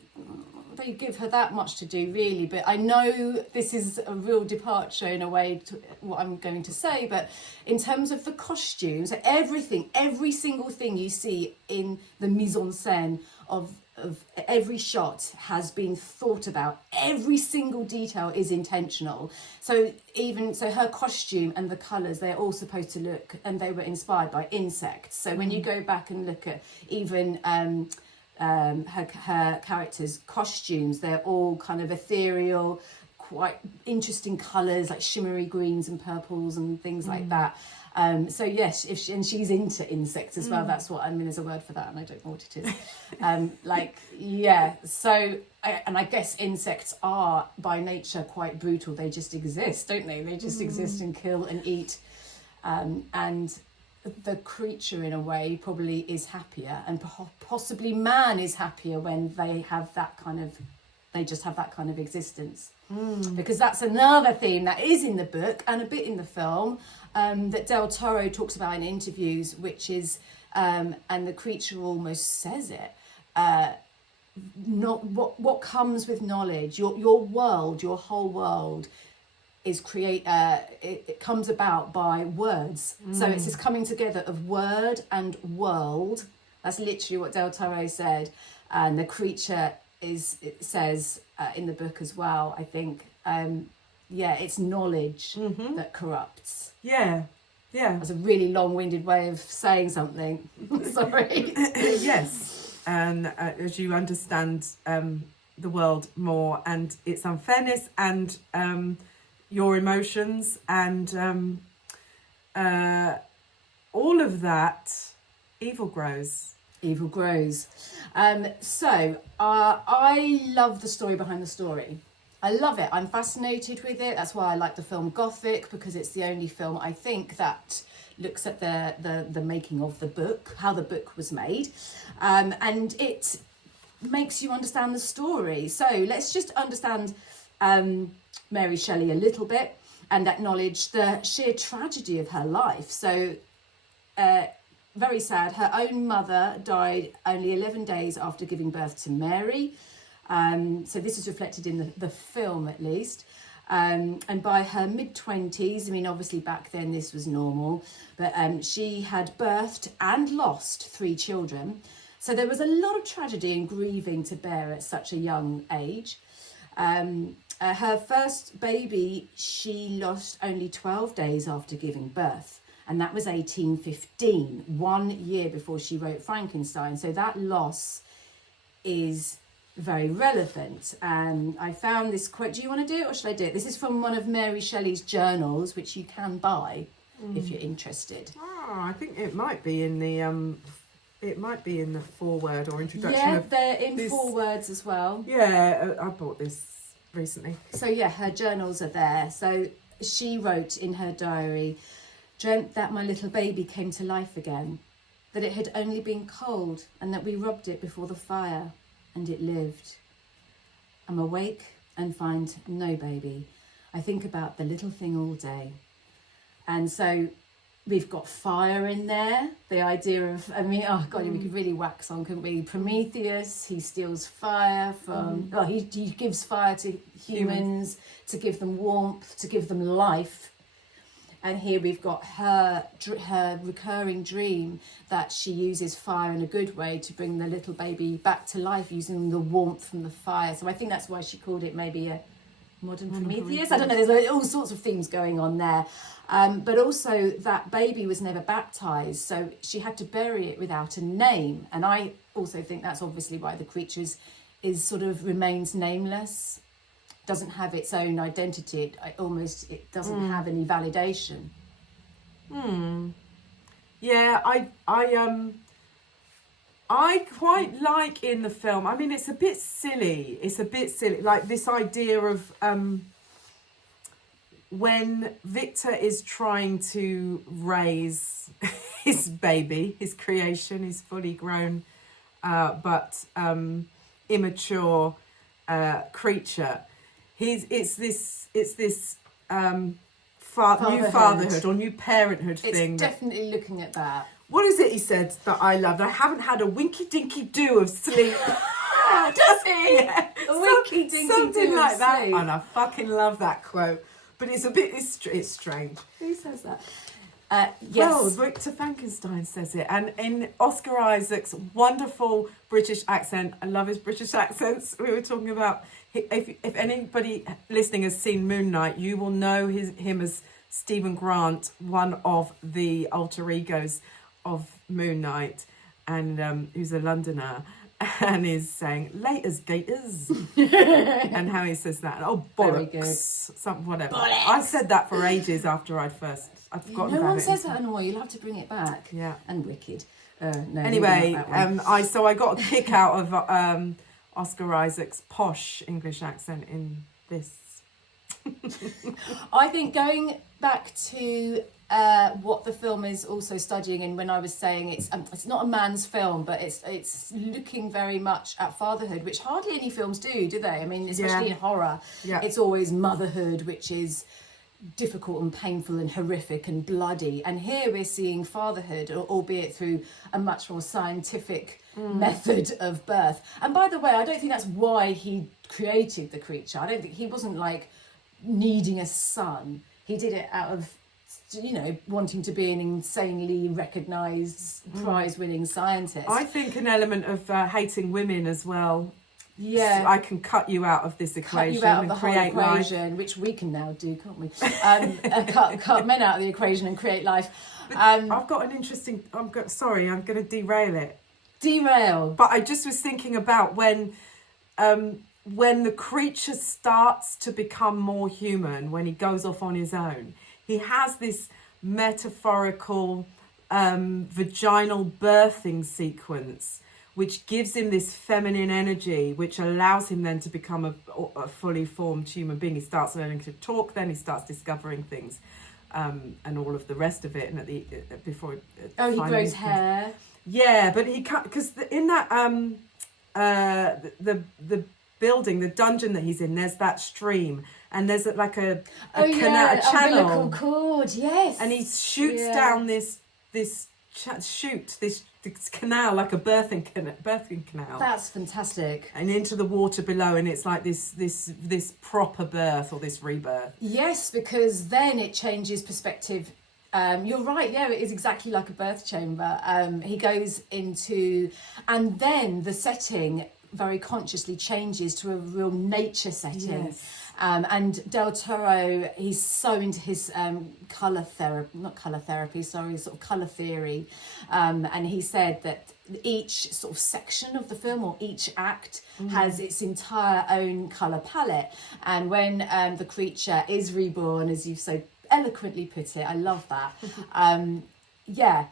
they give her that much to do, really. But I know this is a real departure in a way to what I'm going to say. But in terms of the costumes, every single thing you see in the mise en scène of every shot has been thought about. Every single detail is intentional. So her costume and the colours, they're all supposed to look, and they were inspired by insects. So when you go back and look at even her characters' costumes, they're all kind of ethereal, quite interesting colours, like shimmery greens and purples and things like that. So yes, she's into insects as well. That's what, I mean, there's a word for that and I don't know what it is. So I guess insects are by nature quite brutal. They just exist, don't they? They just exist and kill and eat. And the creature in a way probably is happier, and possibly man is happier when they have that kind of existence. Because that's another theme that is in the book and a bit in the film, that Del Toro talks about in interviews, which is and the creature almost says it, not what comes with knowledge. Your world, your whole world, is it comes about by words. So it's this coming together of word and world. That's literally what Del Toro said, and the creature it says in the book as well. I think, it's knowledge that corrupts. Yeah. That's a really long-winded way of saying something. Sorry. Yes, and as you understand the world more and its unfairness and your emotions and all of that, evil grows. Evil grows. So I love the story behind the story. I love it. I'm fascinated with it. That's why I like the film Gothic, because it's the only film I think that looks at the making of the book, how the book was made, and it makes you understand the story. So let's just understand Mary Shelley a little bit and acknowledge the sheer tragedy of her life. So very sad. Her own mother died only 11 days after giving birth to Mary. So this is reflected in the film, at least. And by her mid-20s, I mean, obviously back then this was normal, but she had birthed and lost 3 children. So there was a lot of tragedy and grieving to bear at such a young age. Her first baby, she lost only 12 days after giving birth. And that was 1815, 1 year before she wrote Frankenstein. So that loss is very relevant. I found this quote. Do you want to do it or should I do it? This is from one of Mary Shelley's journals, which you can buy if you're interested. Oh, I think it might be in the foreword or introduction. Yeah, they're in forewords as well. Yeah, I bought this recently. So yeah, her journals are there. So she wrote in her diary, "Dreamt that my little baby came to life again, that it had only been cold and that we rubbed it before the fire. And it lived. I'm awake and find no baby. I think about the little thing all day." And so we've got fire in there. The idea of, I mean, oh God, we could really wax on, couldn't we? Prometheus, he steals fire from, he gives fire to humans to give them warmth, to give them life. And here we've got her recurring dream that she uses fire in a good way to bring the little baby back to life using the warmth from the fire. So I think that's why she called it maybe a modern Prometheus. I don't know, there's like all sorts of themes going on there. But also that baby was never baptised, so she had to bury it without a name. And I also think that's obviously why the creature is sort of remains nameless. Doesn't have its own identity. It doesn't have any validation. Yeah, I quite like in the film. I mean, it's a bit silly. Like this idea of when Victor is trying to raise his baby, his creation, his fully grown but immature creature. It's this new fatherhood or new parenthood thing. It's definitely looking at that. What is it he said that I loved? I haven't had a winky dinky do of sleep. Does he? Yeah. A winky dinky something do like of that. sleep. And I fucking love that quote. But it's strange. Who says that? Yes. Well, Victor Frankenstein says it. And in Oscar Isaac's wonderful British accent, I love his British accents. We were talking about, if anybody listening has seen Moon Knight, you will know him as Stephen Grant, one of the alter egos of Moon Knight, and who's a Londoner, and is saying, "Laters, gators," and how he says that. Oh, bollocks. Whatever. Bollocks. I said that for ages after I'd forgotten No about one it. says that anymore. You'll have to bring it back. Yeah. And Wicked. No, Anyway, not that one. I got a kick out of Oscar Isaac's posh English accent in this. I think going back to what the film is also studying, and when I was saying it's not a man's film, but it's looking very much at fatherhood, which hardly any films do they? I mean, especially in horror, Yeah. it's always motherhood, which is difficult and painful and horrific and bloody. And here we're seeing fatherhood, albeit through a much more scientific method of birth. And by the way, I don't think that's why he created the creature. I don't think he wasn't like needing a son. He did it out of, you know, wanting to be an insanely recognised, prize-winning scientist. I think an element of hating women as well. Yeah, I can cut you out of this equation cut you out of and the whole create equation, life. which we can now do, can't we? Cut men out of the equation and create life. I've got an interesting. Sorry, I'm going to derail it. Derail. But I just was thinking about when the creature starts to become more human, when he goes off on his own, he has this metaphorical vaginal birthing sequence, which gives him this feminine energy, which allows him then to become a fully formed human being. He starts learning to talk, then he starts discovering things, and all of the rest of it. And He grows hair. Yeah, but he can't, because in that the building, the dungeon that he's in, there's that stream, and there's like a channel, umbilical cord, yes. and he shoots down this canal, like a birthing canal. That's fantastic. And into the water below, and it's like this proper birth, or this rebirth. Yes, because then it changes perspective. You're right, yeah, it is exactly like a birth chamber. He goes into, and then the setting very consciously changes to a real nature setting. Yes. And Del Toro, he's so into his colour theory. And he said that each sort of section of the film, or each act, has its entire own colour palette. And when the creature is reborn, as you've so eloquently put it, I love that.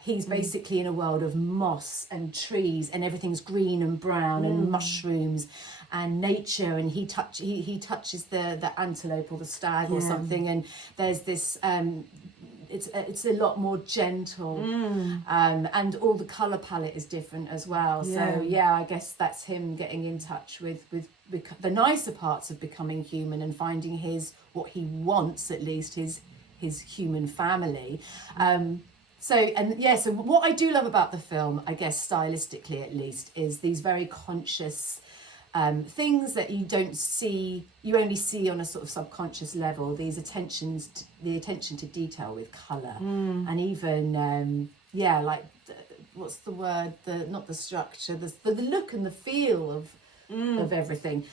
He's basically in a world of moss and trees, and everything's green and brown and mushrooms and nature, and he touches the antelope or the stag or something, and there's this it's a lot more gentle, and all the colour palette is different as well. So I guess that's him getting in touch with the nicer parts of becoming human and finding what he wants, at least his human family. So what I do love about the film, I guess stylistically at least, is these very conscious things that you only see on a sort of subconscious level. The attention to detail with colour, and even what's the word? Not the structure, the look and the feel of everything.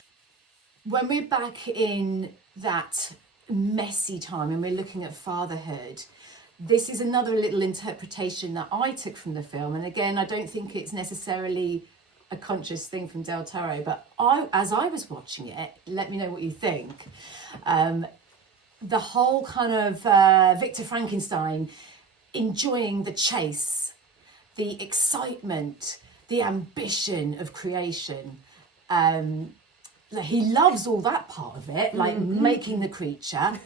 When we're back in that messy time and we're looking at fatherhood, this is another little interpretation that I took from the film. And again, I don't think it's necessarily a conscious thing from Del Toro, but as I was watching it, let me know what you think. The whole kind of Victor Frankenstein enjoying the chase, the excitement, the ambition of creation. He loves all that part of it, like making the creature.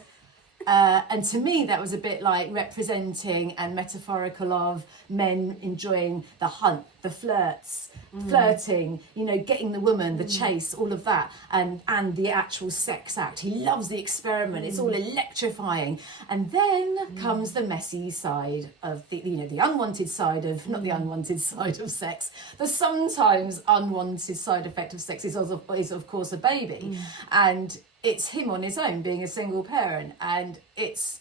And to me, that was a bit like representing and metaphorical of men enjoying the hunt, the flirting, getting the woman, the chase, all of that, and the actual sex act. He loves the experiment. It's all electrifying. And then comes the messy side of the unwanted side of, not the unwanted side of sex. The sometimes unwanted side effect of sex is of course a baby. And it's him on his own, being a single parent, and it's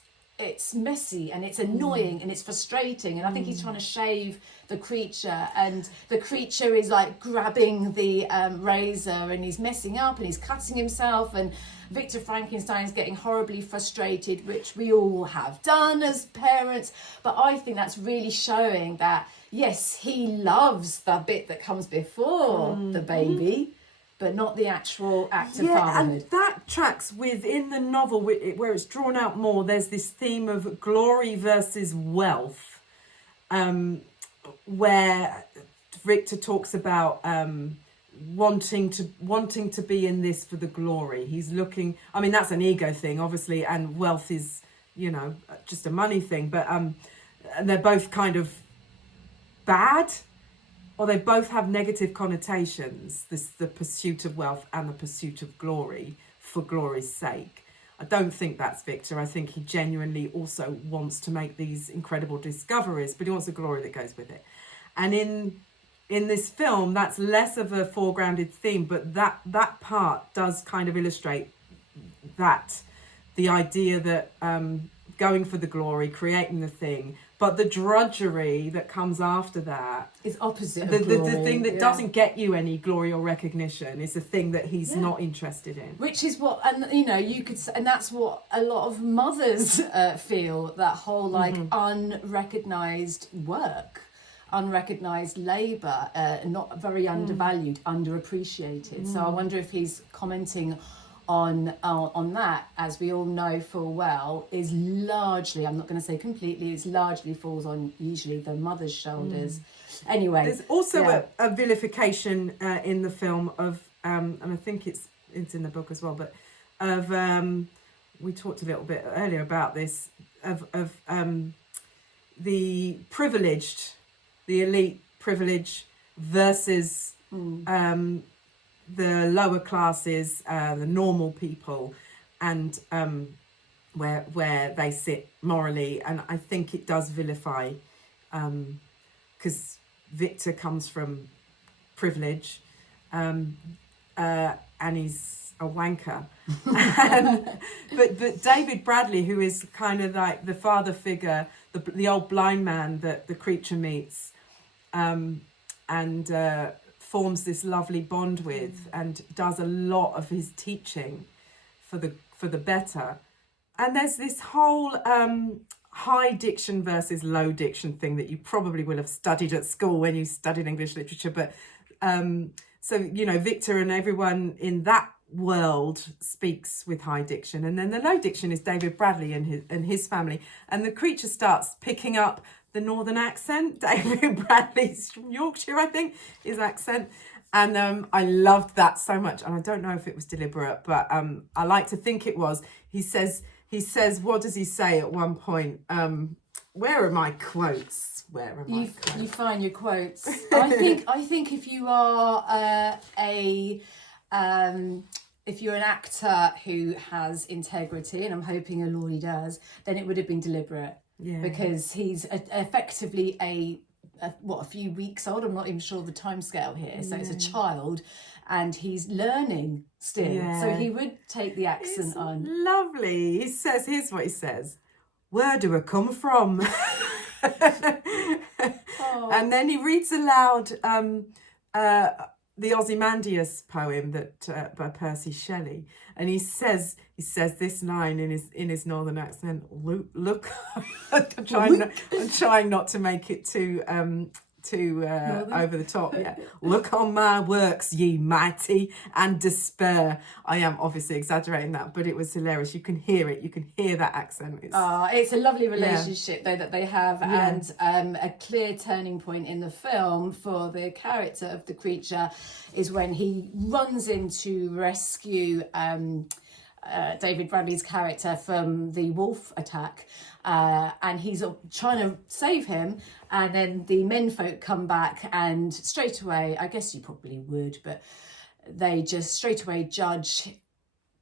messy and it's annoying and it's frustrating, and I think he's trying to shave the creature, and the creature is like grabbing the razor, and he's messing up and he's cutting himself, and Victor Frankenstein's getting horribly frustrated, which we all have done as parents. But I think that's really showing that, yes, he loves the bit that comes before the baby, but not the actual act of fatherhood. And that tracks within the novel, where it's drawn out more. There's this theme of glory versus wealth, where Victor talks about wanting to be in this for the glory. He's looking. I mean, that's an ego thing, obviously, and wealth is, just a money thing. But and they're both kind of bad. Or they both have negative connotations, the pursuit of wealth and the pursuit of glory for glory's sake. I don't think that's Victor. I think he genuinely also wants to make these incredible discoveries, but he wants the glory that goes with it. And in this film, that's less of a foregrounded theme, but that part does kind of illustrate that, the idea that going for the glory, creating the thing, but the drudgery that comes after that is opposite the of glory. the thing that doesn't get you any glory or recognition is the thing that he's not interested in. Which is what, and you know, you could, and that's what a lot of mothers feel, that whole like unrecognised work, unrecognised labour, not very undervalued, underappreciated. So I wonder if he's commenting on that, as we all know full well, is largely, I'm not going to say completely, it's largely falls on usually the mother's shoulders. Anyway, there's also a vilification in the film of, and I think it's in the book as well, but of we talked a little bit earlier about this, of the privileged, the elite privilege versus the lower classes, the normal people, and where they sit morally. And I think it does vilify, because Victor comes from privilege, and he's a wanker. But David Bradley, who is kind of like the father figure, the old blind man that the creature meets, and forms this lovely bond with, and does a lot of his teaching for the better. And there's this whole high diction versus low diction thing that you probably will have studied at school when you studied English literature. But so, you know, Victor and everyone in that world speaks with high diction, and then the low diction is David Bradley and his family, and the creature starts picking up the northern accent. David Bradley's from Yorkshire, I think, his accent. And I loved that so much. And I don't know if it was deliberate, but I like to think it was. He says, what does he say at one point? Where are my quotes? You find your quotes. I think if you are if you're an actor who has integrity, and I'm hoping Laurie does, then it would have been deliberate. Yeah. Because he's effectively a few weeks old. I'm not even sure the timescale here. So it's a child, and he's learning still. Yeah. So he would take the accent on. Lovely. He says, here's what he says: "Where do I come from?" And then he reads aloud the Ozymandias poem that by Percy Shelley, and he says this line in his northern accent. Look, I'm trying not to make it too over the top. Yeah, look on my works, ye mighty, and despair. I am obviously exaggerating that, but it was hilarious. You can hear it. You can hear that accent. It's a lovely relationship though that they have, and a clear turning point in the film for the character of the creature is when he runs in to rescue David Bradley's character from the wolf attack, and he's trying to save him, and then the menfolk come back, and straight away, I guess you probably would, but they just straight away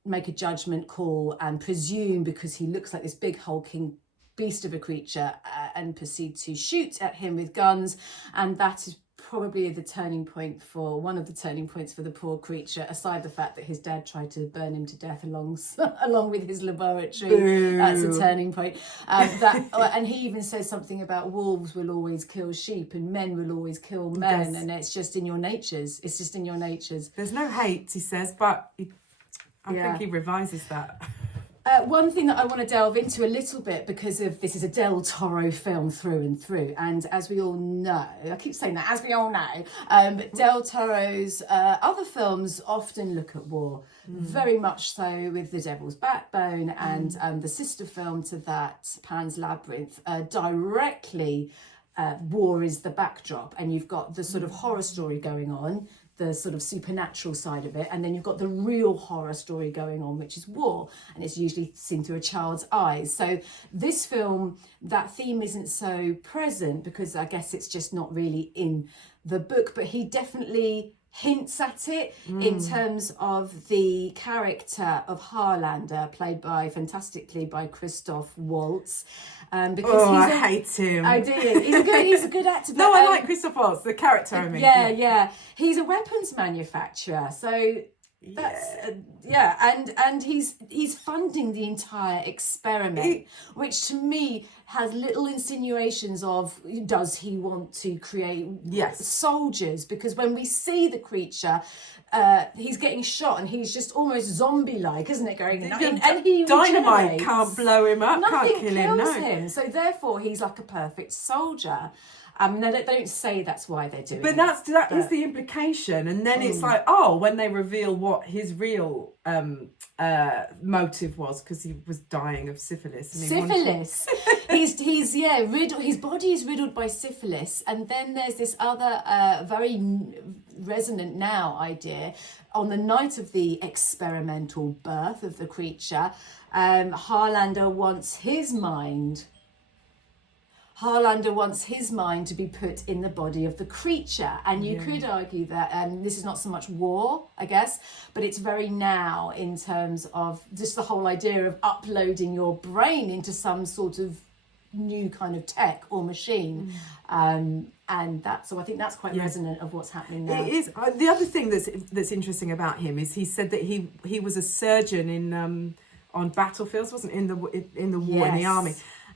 make a judgment call and presume, because he looks like this big hulking beast of a creature, and proceed to shoot at him with guns. And that is probably one of the turning points for the poor creature, aside the fact that his dad tried to burn him to death along with his laboratory. Boo. That's a turning point. And he even says something about wolves will always kill sheep and men will always kill men. Yes. And it's just in your natures. There's no hate, he says, but I think he revises that. One thing that I want to delve into a little bit, because this is a Del Toro film through and through, and as we all know, I keep saying that, as we all know, Del Toro's other films often look at war, very much so with The Devil's Backbone and the sister film to that, Pan's Labyrinth, directly war is the backdrop, and you've got the sort of horror story going on, the sort of supernatural side of it, and then you've got the real horror story going on, which is war, and it's usually seen through a child's eyes. So this film, that theme isn't so present, because I guess it's just not really in the book, but he definitely hints at it in terms of the character of Harlander, played fantastically by Christoph Waltz. Because I hate him. I do. He's a good actor. No, I like Christoph Waltz, the character. I mean, yeah. He's a weapons manufacturer, so that's and he's funding the entire experiment, which to me has little insinuations of, does he want to create soldiers? Because when we see the creature, he's getting shot and he's just almost zombie-like, isn't it? Going and he dynamite can't blow him up, nothing can't kill him. kills him. So therefore, he's like a perfect soldier. They don't say that's why they're doing it. But that is the implication. And then it's like, when they reveal what his real motive was, because he was dying of syphilis. And he's riddled. His body is riddled by syphilis. And then there's this other very resonant now idea. On the night of the experimental birth of the creature, Harlander wants his mind to be put in the body of the creature. And you could argue that this is not so much war, I guess, but it's very now in terms of just the whole idea of uploading your brain into some sort of new kind of tech or machine. So I think that's quite resonant of what's happening now. It is. The other thing that's interesting about him is he said that he was a surgeon in on battlefields, wasn't in the war, in the army.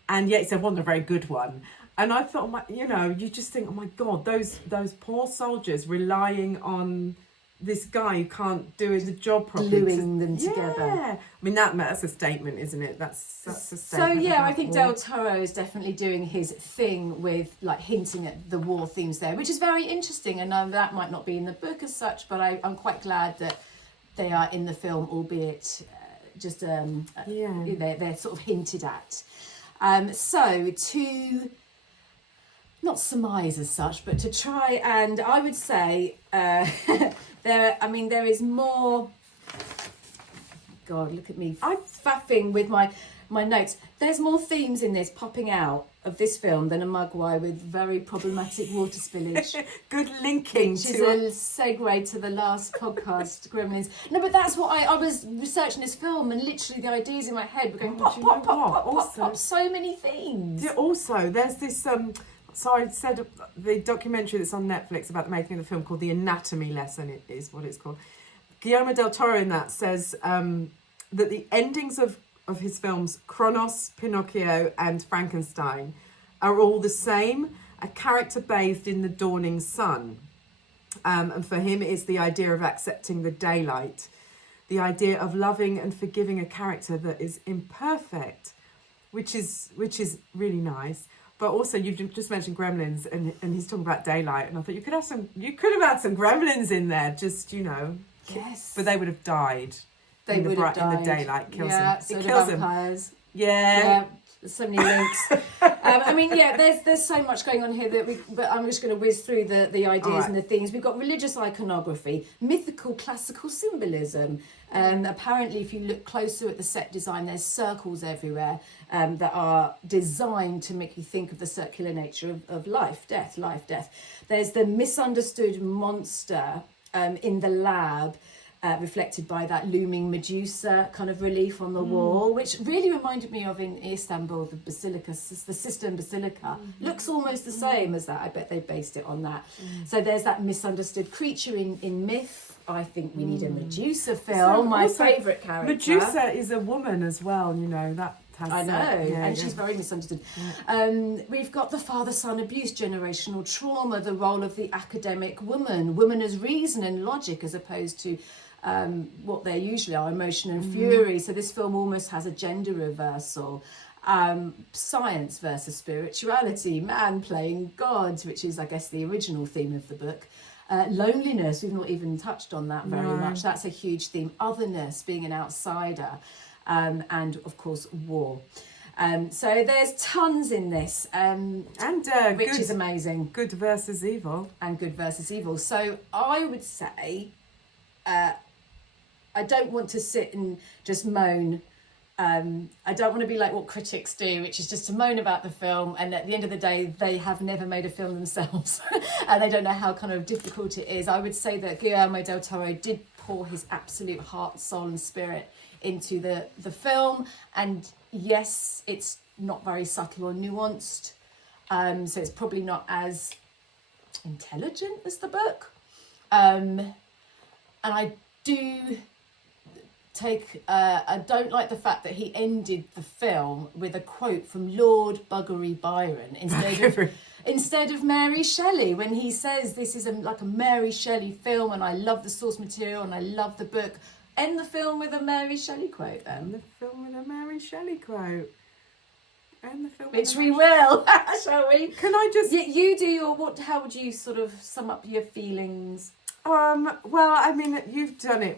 And yet he wasn't a very good one. And I thought, you just think, oh my God, those poor soldiers relying on this guy who can't do the job properly. Gluing them together. Yeah. I mean, that's a statement, isn't it? That's a statement. So, I think Del Toro is definitely doing his thing with, like, hinting at the war themes there, which is very interesting. And that might not be in the book as such, but I'm quite glad that they are in the film, albeit they're sort of hinted at. So to not surmise as such, but to try and, I would say, there is more. God, look at me! I'm faffing with my notes. There's more themes in this popping out of this film than a mugwai with very problematic water spillage. Good linking, which is a segue to the last podcast, Gremlins. No, but that's what I was researching this film, and literally the ideas in my head were going pop, pop. So many themes. Yeah, also, there's this. So I said the documentary that's on Netflix about the making of the film called The Anatomy Lesson. It is what it's called. Guillermo Del Toro in that says that the endings of his films Kronos, Pinocchio and Frankenstein are all the same, a character bathed in the dawning sun. And for him it's the idea of accepting the daylight, the idea of loving and forgiving a character that is imperfect, which is really nice. But also you've just mentioned Gremlins and he's talking about daylight, and I thought you could have had some Gremlins in there, just yes, but they would have died. They would have died. In the daylight kills them. So it kills vampires. them. Yeah. There's so many links. There's so much going on here but I'm just going to whiz through the ideas and the themes. We've got religious iconography, mythical classical symbolism. Apparently, if you look closer at the set design, there's circles everywhere that are designed to make you think of the circular nature of life, death. There's the misunderstood monster in the lab, reflected by that looming Medusa kind of relief on the wall, which really reminded me of in Istanbul, the basilica, the Sistine Basilica. Looks almost the same as that. I bet they based it on that. So there's that misunderstood creature in myth. I think we need a Medusa film. My favourite character. Medusa is a woman as well, that has... I know, she's very misunderstood. We've got the father-son abuse, generational trauma, the role of the academic woman as reason and logic as opposed to what they usually are, emotion and fury. So this film almost has a gender reversal. Science versus spirituality, man playing God, which is, I guess, the original theme of the book. Loneliness, we've not even touched on that very much. That's a huge theme. Otherness, being an outsider, and of course war. So there's tons in this, which is amazing. Good versus evil. And good versus evil. So I would say, I don't want to sit and just moan I don't want to be like what critics do, which is just to moan about the film, and at the end of the day they have never made a film themselves and they don't know how kind of difficult it is. I would say that Guillermo Del Toro did pour his absolute heart, soul and spirit into the film, and yes, it's not very subtle or nuanced, so it's probably not as intelligent as the book, and I don't like the fact that he ended the film with a quote from Lord Buggery Byron instead of Mary Shelley, when he says this is like a Mary Shelley film and I love the source material and I love the book. End the film with a Mary Shelley quote then. End the film with a Mary Shelley quote. End the film Which we will, shall we? Can I just... You do your... How would you sort of sum up your feelings? Well, I mean, you've done it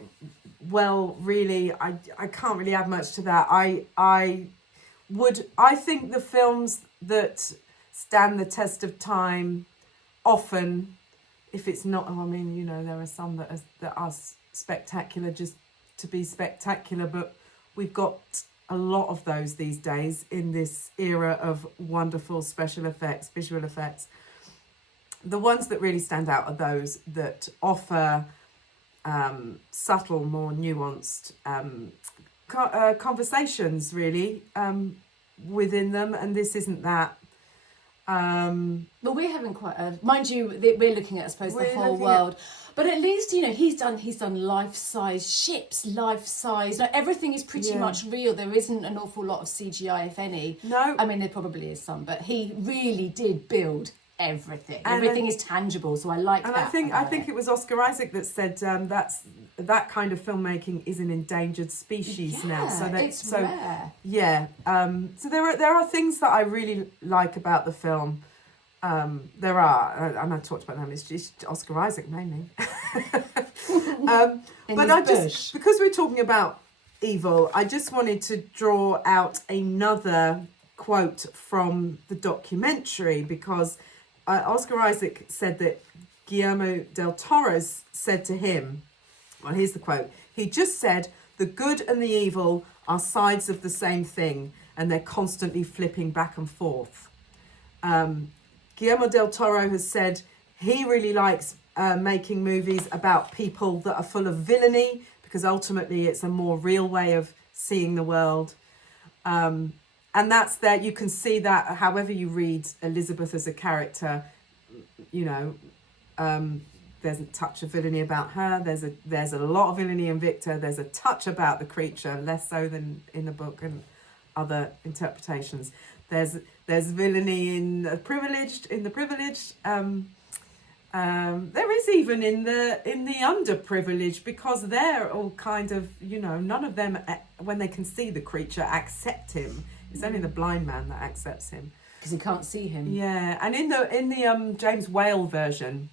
well, really. I can't really add much to that. I think the films that stand the test of time often, if it's not, I mean, you know, there are some that are spectacular just to be spectacular, but we've got a lot of those these days in this era of wonderful special effects, visual effects. The ones that really stand out are those that offer subtle, more nuanced conversations, really, within them, and this isn't that. But we're having quite a... Mind you, we're looking at, I suppose, the whole world. But at least, you know, he's done life-size ships, life-size... Like, everything is pretty much real. There isn't an awful lot of CGI, if any. No. I mean, there probably is some, but he really did build everything. Everything is tangible, so I like that. And I think it was Oscar Isaac that said that kind of filmmaking is an endangered species now. So it's rare. Yeah. So there are things that I really like about the film. There are, and I talked about them. It's just Oscar Isaac mainly. But because we're talking about evil, I just wanted to draw out another quote from the documentary, because Oscar Isaac said that Guillermo del Toro said to him, well, here's the quote. He just said, "The good and the evil are sides of the same thing, and they're constantly flipping back and forth." Guillermo del Toro has said he really likes making movies about people that are full of villainy, because ultimately it's a more real way of seeing the world. And that's there. You can see that however you read Elizabeth as a character, you know, there's a touch of villainy about her. There's a lot of villainy in Victor. There's a touch about the creature, less so than in the book and other interpretations. There's villainy in the privileged. There is even in the underprivileged, because they're all kind of, you know, none of them, when they can see the creature, accept him. It's only the blind man that accepts him, because he can't see him. Yeah, and in the James Whale version,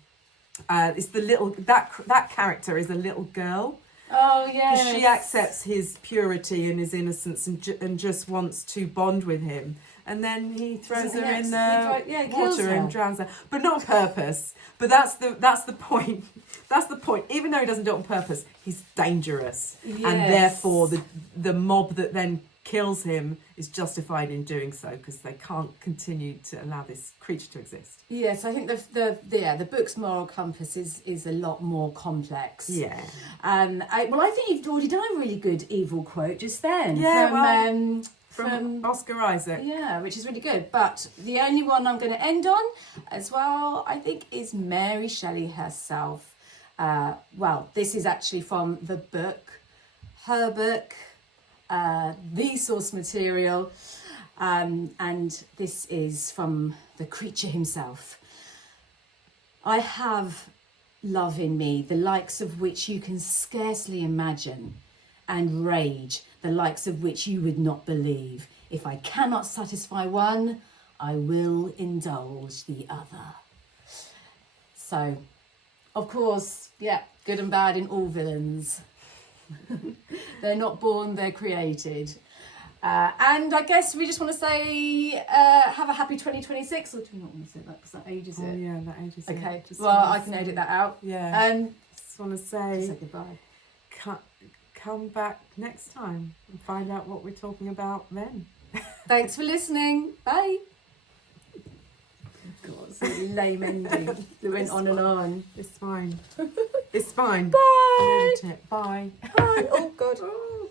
it's the little that character is a little girl. Oh yeah. She accepts his purity and his innocence and just wants to bond with him. And then he throws her in the water and drowns her, but not on purpose. But that's the point. That's the point. Even though he doesn't do it on purpose, he's dangerous, and therefore the mob that then kills him is justified in doing so, because they can't continue to allow this creature to exist. Yes, I think the book's moral compass is a lot more complex. Yeah. I think you've already done a really good evil quote just then. Yeah. From Oscar Isaac. Yeah, which is really good. But the only one I'm going to end on as well, I think, is Mary Shelley herself. This is actually from the book, her book, the source material, and this is from the creature himself. "I have love in me, the likes of which you can scarcely imagine, and rage, the likes of which you would not believe. If I cannot satisfy one, I will indulge the other." So, of course, good and bad in all villains. They're not born, they're created. And I guess we just want to say, have a happy 2026, or do we not want to say that, because that ages it? Oh yeah, that ages it. Okay, I can edit that out. Yeah. Just want to say goodbye. come back next time and find out what we're talking about then. Thanks for listening. Bye. God, it's a lame ending. It went on and on. It's fine. It's fine. Bye. I'll edit it. Bye. Bye. Oh, God. Oh.